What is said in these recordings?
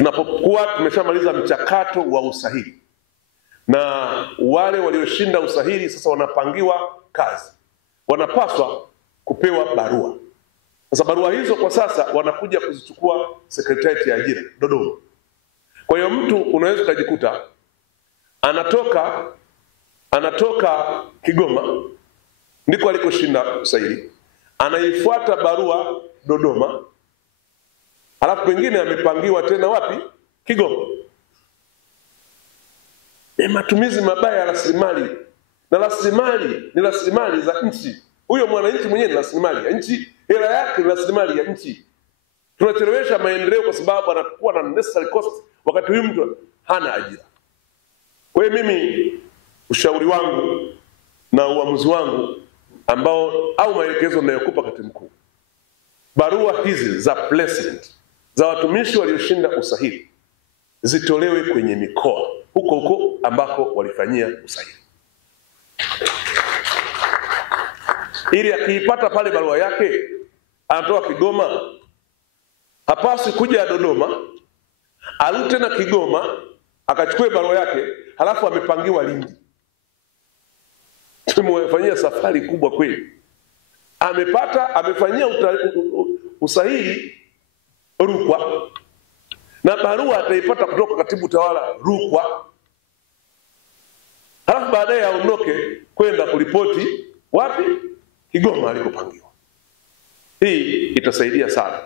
tunapokuwa tumeshamaliza mchakato wa usahili na wale walioshinda usahili sasa wanapangiwa kazi, wanapaswa kupewa barua. Sasa barua hizo kwa sasa wanakuja kuzichukua Sekretarieti ya Ajira Dodoma. Kwa hiyo mtu unaweza kujikuta anatoka Kigoma ndiko alikoshinda usahili, anaifuata barua Dodoma, halafu pengine amepangiwa tena wapi? Kigoma. Matumizi mabaya ya rasilimali, na rasilimali ni rasilimali za nchi. Huyo mwananchi mwenyewe ni rasilimali ya nchi, hela yake ni rasilimali ya nchi. Tunachelewesha maendeleo kwa sababu anakuwa na necessary cost wakati huyu mtu hana ajira. Kwa hiyo mimi ushauri wangu na uamuzi wangu au maelekezo ninayokupa Katibu Mkuu, barua hizi za placement za watumishi walioshinda usahili zitolewe kwenye mikoa huko ambako walifanyia usahili, ili akiipata pale barua yake anatoka Kigoma, hapaswi kuja Dodoma arudi tena Kigoma akachukue barua yake halafu amepangiwa Lindi. Tumefanyia safari kubwa kweli, amefanyia usahili Rukwa na barua ataipata kutoka Katibu Tawala Rukwa, halafu baadaye aondoke kwenda kuripoti wapi? Kigoma alikopangiwa. Hii itasaidia sana.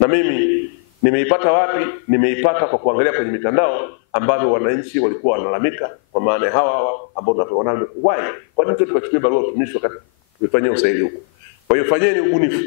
Na mimi nimeipata wapi? Nimeipata kwa kuangalia kwenye mitandao ambavyo wananchi walikuwa wanalalamika, kwa maana hawa ambao tunapewa why, kwa nini tukachukua barua utumishi wakati tumefanyia usahili huko? Kwa hiyo fanyeni ubunifu.